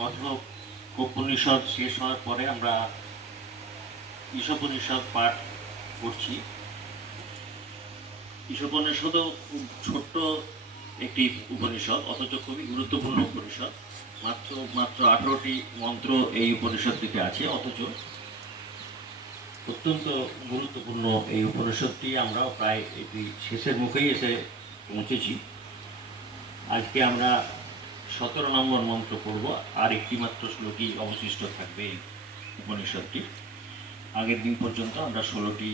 কঠোপনিষদ শেষ হওয়ার পরে আমরা ঈশোপনিষদ পাঠ করছি। ঈশোপনিষদও খুব ছোট্ট একটি উপনিষদ, অথচ খুবই গুরুত্বপূর্ণ উপনিষদ। মাত্র 18টি মন্ত্র এই উপনিষদটিতে আছে, অথচ অত্যন্ত গুরুত্বপূর্ণ এই উপনিষদটি আমরা প্রায় এটি শেষের মুখেই এসে পৌঁছেছি। আজকে আমরা 17 নম্বর মন্ত্র পড়ব, আর একটি মাত্র শ্লোকই অবশিষ্ট থাকবে এই উপনিষদটি। আগের দিন পর্যন্ত আমরা 16টি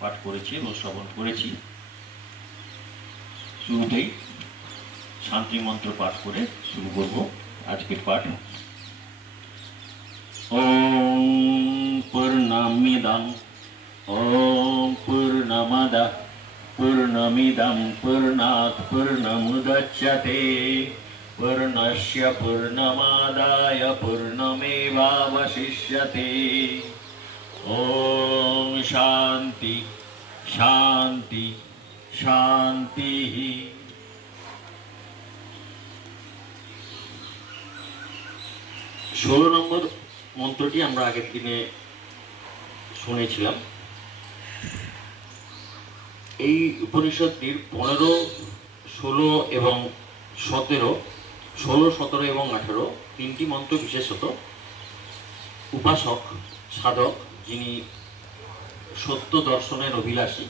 পাঠ করেছি এবং শ্রবণ করেছি। শুরুতেই শান্তি মন্ত্র পাঠ করে শুরু করব আজকের পাঠ। ওম পূর্ণমিদং পূর্ণমাদাঃ পূর্ণমিদং পূর্ণাৎ পূর্ণমুদচ্যতে পূর্ণস্য পূর্ণমাদায় পূর্ণমেবাবশিষ্যতে। ওম শান্তি শান্তি শান্তি। 16 নম্বর মন্ত্রটি আমরা আগের দিনে শুনেছিলাম। এই উপনিষদটির 15, 16 এবং 17, 16, 17 এবং 18 তিনটি মন্ত্র বিশেষত উপাসক সাধক, যিনি সত্য দর্শনের অভিলাষী,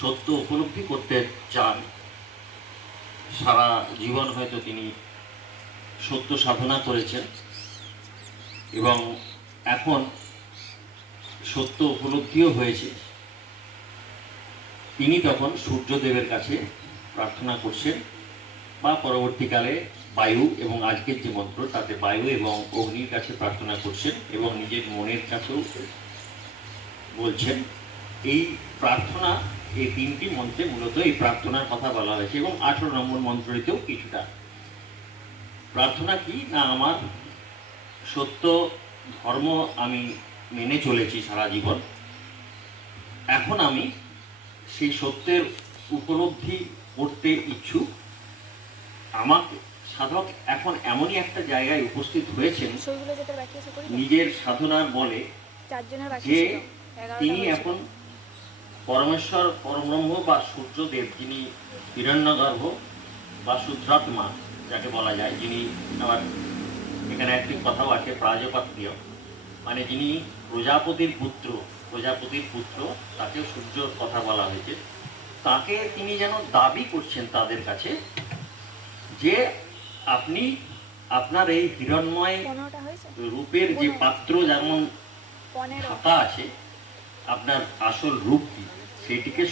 সত্য উপলব্ধি করতে চান, সারা জীবন হয়তো তিনি সত্য সাধনা করেছেন এবং এখন সত্য উপলব্ধিও হয়েছে, তিনি তখন সূর্যদেবের কাছে প্রার্থনা করছেন, বা পরবর্তীকালে বায়ু এবং আজকের যে মন্ত্র তাতে বায়ু এবং অগ্নির কাছে প্রার্থনা করছেন এবং নিজের মনের কাছেও বলছেন। এই প্রার্থনা, এই তিনটি মন্ত্রে মূলত এই প্রার্থনার কথা বলা হয়েছে এবং 18 নম্বর মন্ত্রটিতেও কিছুটা। প্রার্থনা কি না, আমার সত্য ধর্ম আমি মেনে চলেছি সারা জীবন, এখন আমি সেই সত্যের উপলব্ধি করতে ইচ্ছুক। আমাকে সাধক এখন এমনই একটা জায়গায় উপস্থিত হয়েছেন নিজের সাধনার বলে যে তিনি এখন পরমেশ্বর পরব্রহ্ম বা সূর্যদেব, যিনি হিরণ্যগর্ভ বা শুদ্ধাত্মা যাকে বলা যায়, যিনি আবার এখানে একটি কথাও আছে প্রাজপাত্রীয়, মানে যিনি প্রজাপতির পুত্র, তাকে সূর্যর কথা বলা হয়েছে। তাকে তিনি যেন দাবি করছেন তাদের কাছে যে আপনি আপনার এই হিরণ্ময় রূপের যে পাত্র যেমন ঢাকা আছে, আপনার আসল রূপ কি সেটিকে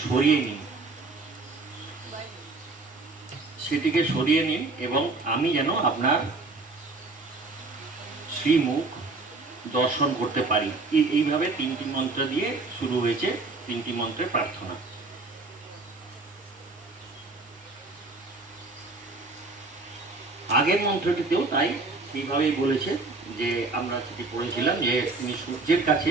সরিয়ে নিন এবং আমি যেন আপনার শ্রীমুখ দর্শন করতে পারি। এইভাবে তিনটি মন্ত্র দিয়ে শুরু হয়েছে, তিনটি মন্ত্রের প্রার্থনা। আগের মন্ত্রটিতেও তাই সেইভাবেই বলেছে যে আমরা সেটি পড়েছিলাম যে তিনি সূর্যের কাছে